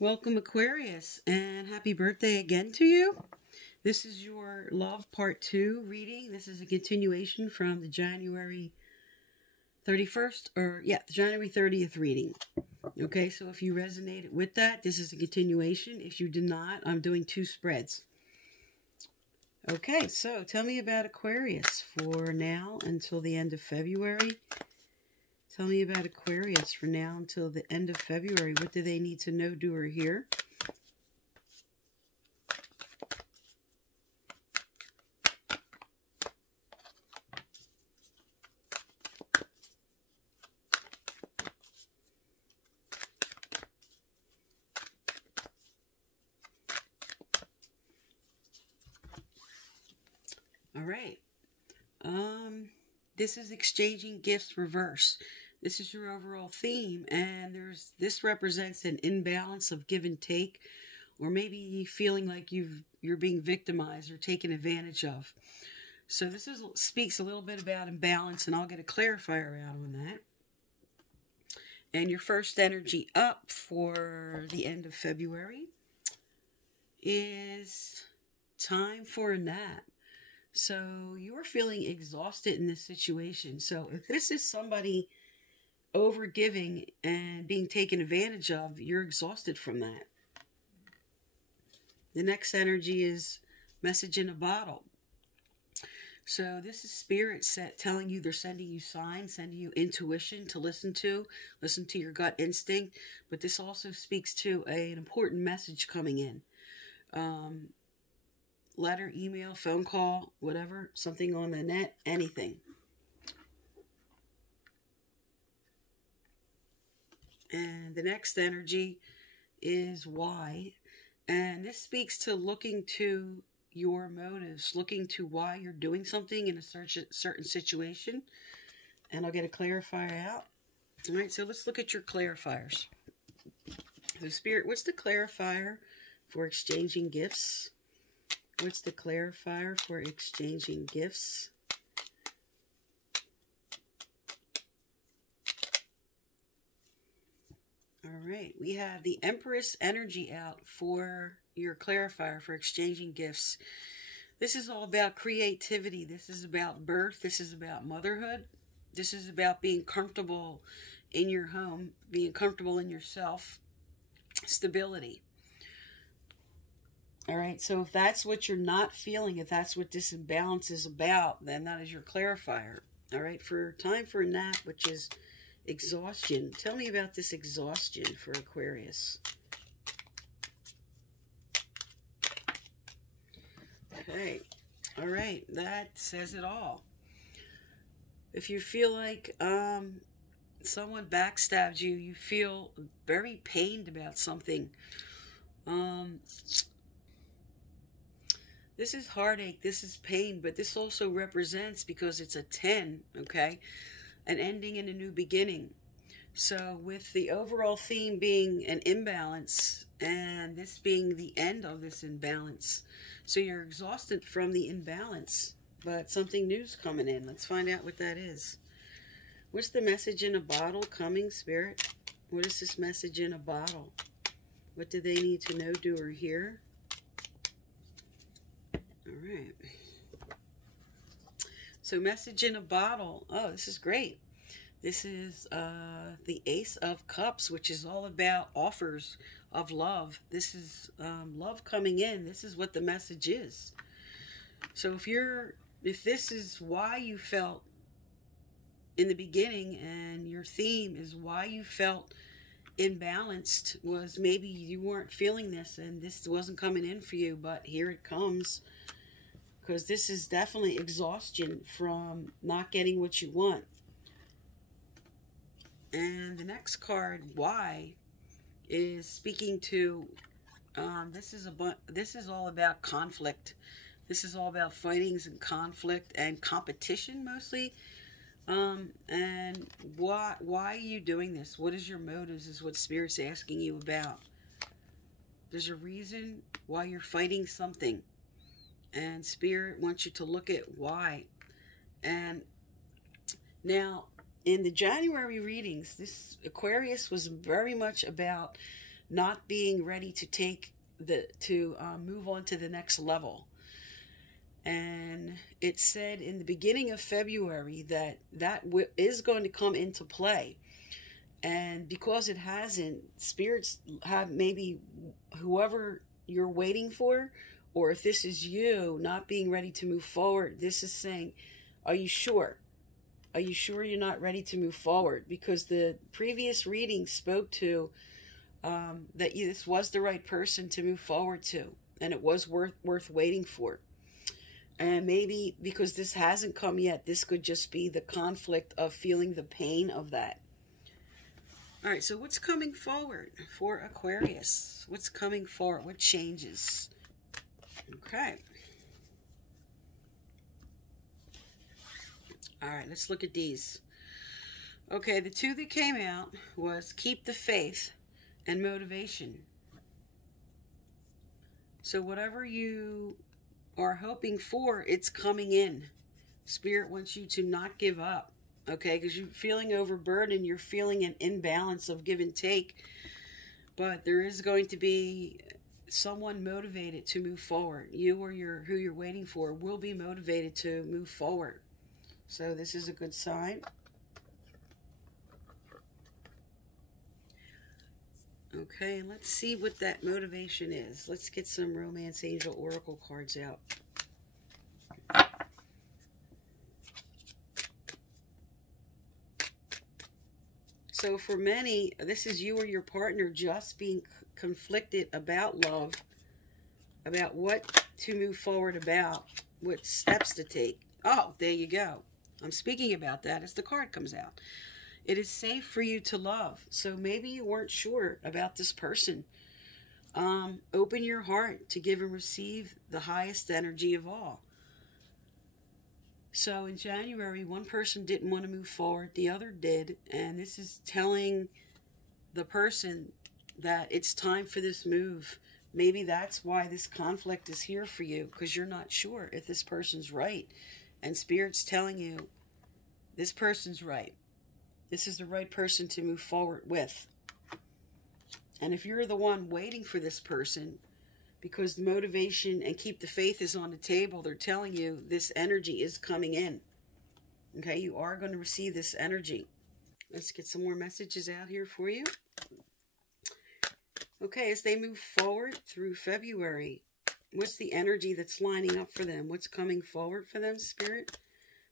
Welcome, Aquarius, and happy birthday again to you. This is your Love Part 2 reading. This is a continuation from the January 31st, the January 30th reading. Okay, so if you resonated with that, this is a continuation. If you did not, I'm doing 2 spreads. Okay, so tell me about Aquarius for now until the end of February. Tell me about Aquarius for now until the end of February. What do they need to know, do, or hear? All right. This is exchanging gifts reverse. This is your overall theme, and this represents an imbalance of give and take, or maybe feeling like you're being victimized or taken advantage of. So this speaks a little bit about imbalance, and I'll get a clarifier out on that. And your first energy up for the end of February is time for a nap. So you are feeling exhausted in this situation. So if this is somebody over-giving and being taken advantage of, you're exhausted from that. The next energy is message in a bottle. So this is spirit telling you, they're sending you signs, sending you intuition to listen to your gut instinct. But this also speaks to an important message coming in. Letter, email, phone call, whatever, something on the net, anything. And the next energy is why. And this speaks to looking to your motives, looking to why you're doing something in a certain situation. And I'll get a clarifier out. All right, so let's look at your clarifiers. The spirit, what's the clarifier for exchanging gifts? What's the clarifier for exchanging gifts? All right, we have the Empress energy out for your clarifier for exchanging gifts. This is all about creativity. This is about birth. This is about motherhood. This is about being comfortable in your home, being comfortable in yourself, stability. All right, so if that's what you're not feeling, if that's what this imbalance is about, then that is your clarifier. All right, for time for a nap, which is exhaustion. Tell me about this exhaustion for Aquarius. Okay, all right, that says it all. If you feel like someone backstabbed you, you feel very pained about something. This is heartache, this is pain, but this also represents, because it's a 10, okay, an ending and a new beginning. So with the overall theme being an imbalance, and this being the end of this imbalance, so you're exhausted from the imbalance, but something new's coming in. Let's find out what that is. What's the message in a bottle coming, Spirit? What is this message in a bottle? What do they need to know, do, or hear? All right. So message in a bottle. Oh, this is great. This is the Ace of Cups, which is all about offers of love. This is love coming in. This is what the message is. So if this is why you felt in the beginning, and your theme is why you felt imbalanced, was maybe you weren't feeling this and this wasn't coming in for you, but here it comes. Because this is definitely exhaustion from not getting what you want. And the next card, why, is speaking to, this is all about conflict. This is all about fightings and conflict and competition mostly. And why are you doing this? What is your motives is what Spirit's asking you about. There's a reason why you're fighting something. And Spirit wants you to look at why. And now, in the January readings, this Aquarius was very much about not being ready to move on to the next level. And it said in the beginning of February that is going to come into play. And because it hasn't, spirits have maybe whoever you're waiting for, or if this is you not being ready to move forward, this is saying, are you sure? Are you sure you're not ready to move forward? Because the previous reading spoke to that this was the right person to move forward to, and it was worth waiting for. And maybe because this hasn't come yet, this could just be the conflict of feeling the pain of that. All right, so what's coming forward for Aquarius? What's coming forward? What changes? Okay. All right, let's look at these. Okay, the two that came out was keep the faith and motivation. So whatever you are hoping for, it's coming in. Spirit wants you to not give up. Okay, because you're feeling overburdened, you're feeling an imbalance of give and take, but there is going to be someone motivated to move forward. You or who you're waiting for will be motivated to move forward. So this is a good sign. Okay, let's see what that motivation is. Let's get some Romance Angel Oracle cards out. So for many, this is you or your partner just being conflicted about love, about what to move forward about, what steps to take. Oh, there you go. I'm speaking about that as the card comes out. It is safe for you to love. So maybe you weren't sure about this person. Open your heart to give and receive the highest energy of all. So in January, one person didn't want to move forward, the other did, and this is telling the person that it's time for this move. Maybe that's why this conflict is here for you, because you're not sure if this person's right. And Spirit's telling you, this person's right. This is the right person to move forward with. And if you're the one waiting for this person, because the motivation and keep the faith is on the table, they're telling you this energy is coming in. Okay, you are going to receive this energy. Let's get some more messages out here for you. Okay, as they move forward through February, what's the energy that's lining up for them? What's coming forward for them, Spirit?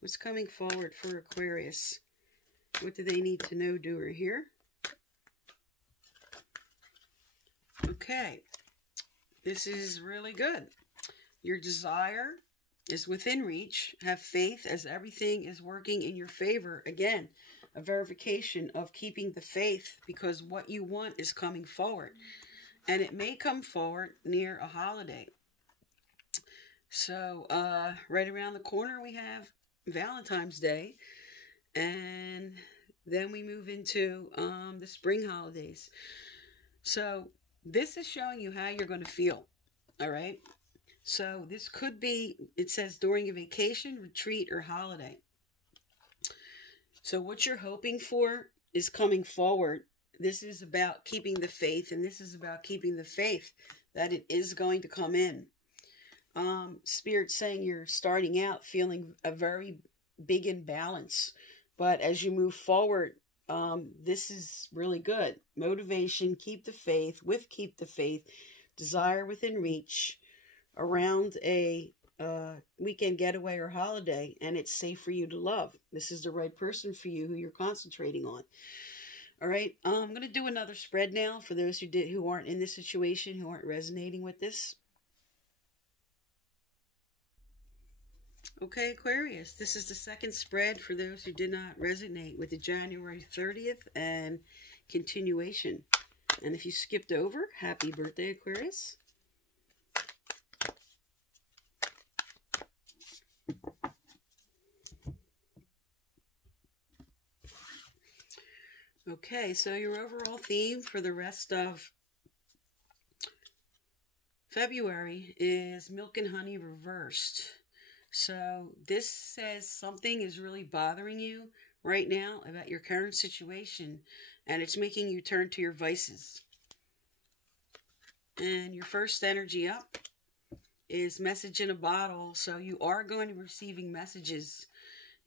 What's coming forward for Aquarius? What do they need to know, do, or hear? Okay. This is really good. Your desire is within reach. Have faith as everything is working in your favor. Again, a verification of keeping the faith, because what you want is coming forward. And it may come forward near a holiday. So, right around the corner we have Valentine's Day. And then we move into the spring holidays. So, this is showing you how you're going to feel, all right? So this could be, it says during a vacation, retreat, or holiday. So what you're hoping for is coming forward. This is about keeping the faith, and this is about keeping the faith that it is going to come in. Spirit's saying you're starting out feeling a very big imbalance, but as you move forward, this is really good. Motivation, keep the faith, keep the faith, desire within reach, around a weekend getaway or holiday, and it's safe for you to love. This is the right person for you who you're concentrating on. All right, I'm going to do another spread now for those who aren't in this situation, who aren't resonating with this. Okay, Aquarius, this is the second spread for those who did not resonate with the January 30th and continuation. And if you skipped over, happy birthday, Aquarius. Okay, so your overall theme for the rest of February is milk and honey reversed. So this says something is really bothering you right now about your current situation, and it's making you turn to your vices. And your first energy up is message in a bottle. So you are going to be receiving messages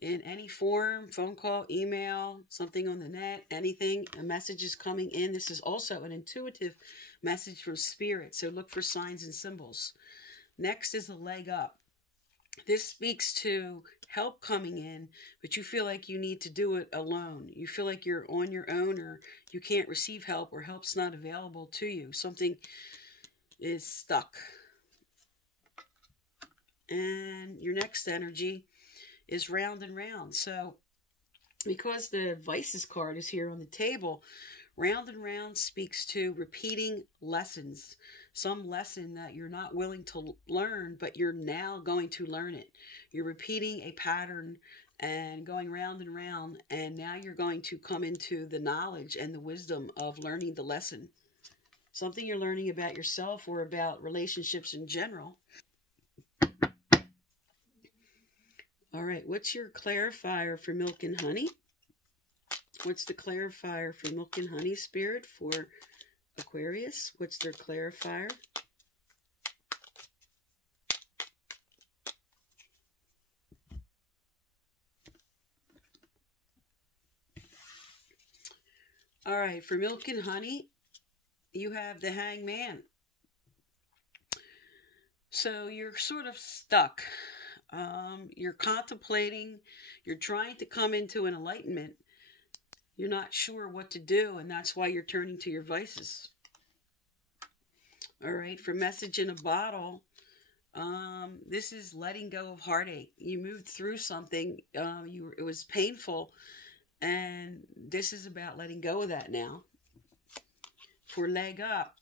in any form, phone call, email, something on the net, anything. A message is coming in. This is also an intuitive message from spirit. So look for signs and symbols. Next is a leg up. This speaks to help coming in, but you feel like you need to do it alone. You feel like you're on your own, or you can't receive help, or help's not available to you. Something is stuck. And your next energy is round and round. So because the Vices card is here on the table, round and round speaks to repeating lessons. Some lesson that you're not willing to learn, but you're now going to learn it. You're repeating a pattern and going round and round, and now you're going to come into the knowledge and the wisdom of learning the lesson. Something you're learning about yourself or about relationships in general. All right, what's your clarifier for milk and honey? What's the clarifier for milk and honey, Spirit, for Aquarius? What's their clarifier? All right, for milk and honey, you have the Hangman. So you're sort of stuck. You're contemplating, you're trying to come into an enlightenment. You're not sure what to do, and that's why you're turning to your vices. All right, for message in a bottle, this is letting go of heartache. You moved through something, it was painful, and this is about letting go of that now. For leg up,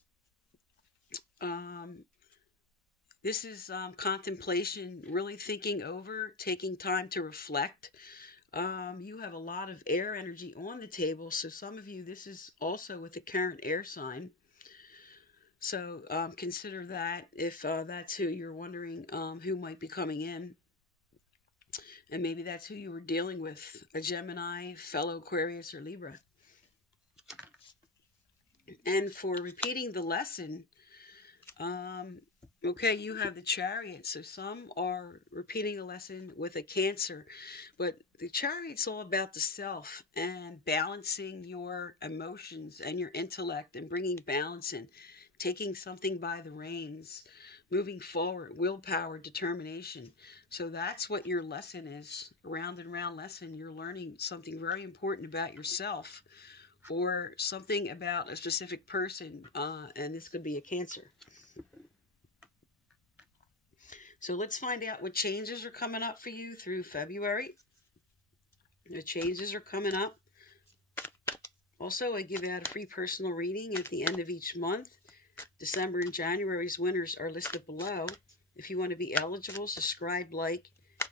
this is contemplation, really thinking over, taking time to reflect. You have a lot of air energy on the table, so some of you, this is also with the current air sign. So consider that if that's who you're wondering who might be coming in. And maybe that's who you were dealing with, a Gemini, fellow Aquarius, or Libra. And for repeating the lesson, okay, you have the Chariot. So some are repeating a lesson with a Cancer. But the Chariot's all about the self and balancing your emotions and your intellect and bringing balance in, taking something by the reins, moving forward, willpower, determination. So that's what your lesson is, round and round lesson. You're learning something very important about yourself or something about a specific person, and this could be a Cancer. So let's find out what changes are coming up for you through February. The changes are coming up. Also, I give out a free personal reading at the end of each month. December and January's winners are listed below. If you want to be eligible, subscribe, like.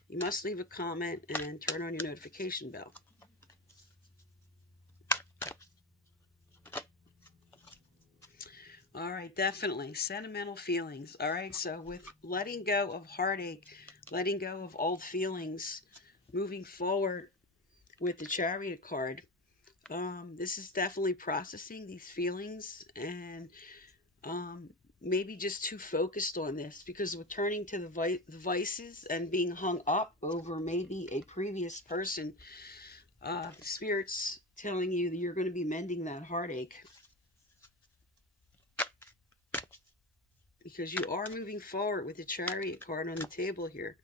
You must leave a comment and turn on your notification bell. All right, definitely. Sentimental feelings. All right, so with letting go of heartache, letting go of old feelings, moving forward with the Chariot card, this is definitely processing these feelings and maybe just too focused on this, because with turning to the vices and being hung up over maybe a previous person, the Spirit's telling you that you're going to be mending that heartache. Because you are moving forward with the Chariot card on the table here.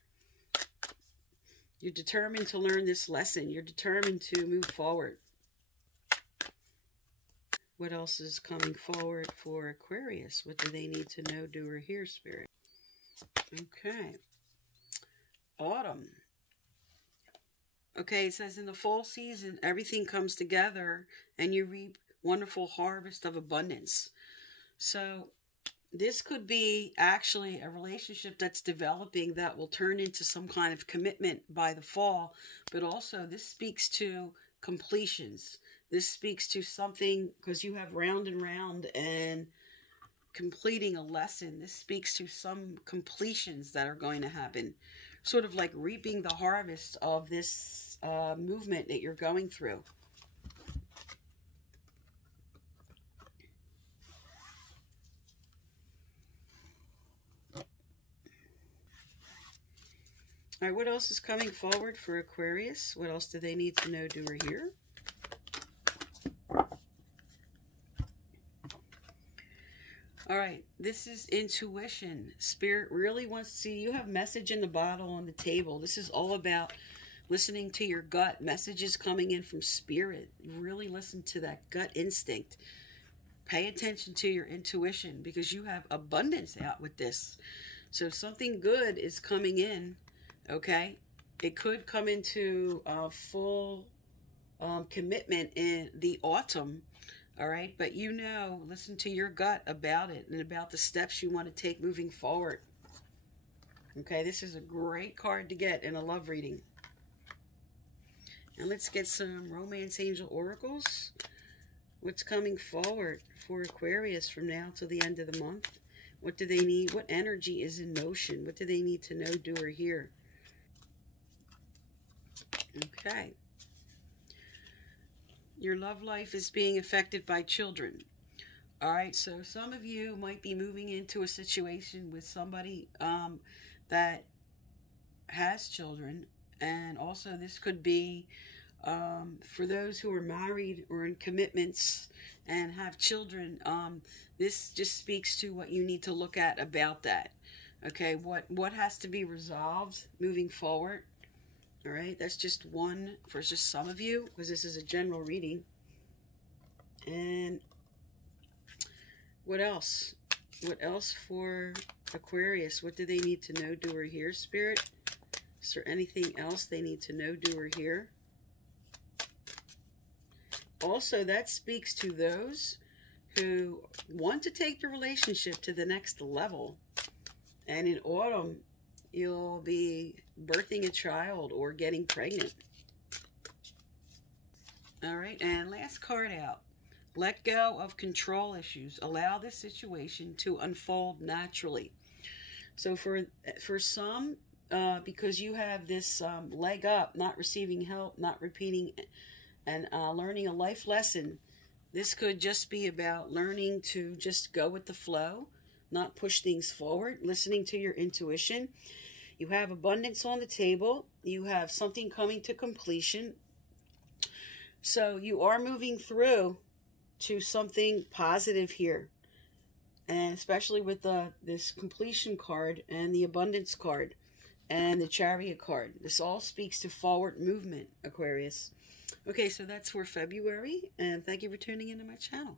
You're determined to learn this lesson. You're determined to move forward. What else is coming forward for Aquarius? What do they need to know, do, or hear, Spirit? Okay. Autumn. Okay, it says in the fall season, everything comes together and you reap wonderful harvest of abundance. So this could be actually a relationship that's developing that will turn into some kind of commitment by the fall. But also this speaks to completions. This speaks to something, because you have round and round and completing a lesson. This speaks to some completions that are going to happen. Sort of like reaping the harvest of this movement that you're going through. All right, what else is coming forward for Aquarius? What else do they need to know, do, or hear? All right, this is intuition. Spirit really wants to see, you have message in the bottle on the table. This is all about listening to your gut. Messages coming in from spirit. Really listen to that gut instinct. Pay attention to your intuition because you have abundance out with this. So something good is coming in, okay? It could come into full commitment in the autumn, all right? But you know, listen to your gut about it and about the steps you want to take moving forward. Okay, this is a great card to get in a love reading. And let's get some Romance Angel Oracles. What's coming forward for Aquarius from now till the end of the month? What do they need? What energy is in motion? What do they need to know, do, or hear? Okay. Your love life is being affected by children. All right, so some of you might be moving into a situation with somebody that has children. And also this could be for those who are married or in commitments and have children. This just speaks to what you need to look at about that. Okay, what has to be resolved moving forward. All right, that's just one for just some of you because this is a general reading. And what else? What else for Aquarius? What do they need to know, do, or hear, Spirit? Is there anything else they need to know, do, or hear? Also, that speaks to those who want to take the relationship to the next level. And in autumn, you'll be birthing a child or getting pregnant. All right, and last card out. Let go of control issues. Allow this situation to unfold naturally. So for some, because you have this leg up, not receiving help, not repeating and learning a life lesson, this could just be about learning to just go with the flow, not push things forward, listening to your intuition. You have abundance on the table. You have something coming to completion. So you are moving through to something positive here. And especially with this completion card and the abundance card and the chariot card. This all speaks to forward movement, Aquarius. Okay, so that's for February. And thank you for tuning into my channel.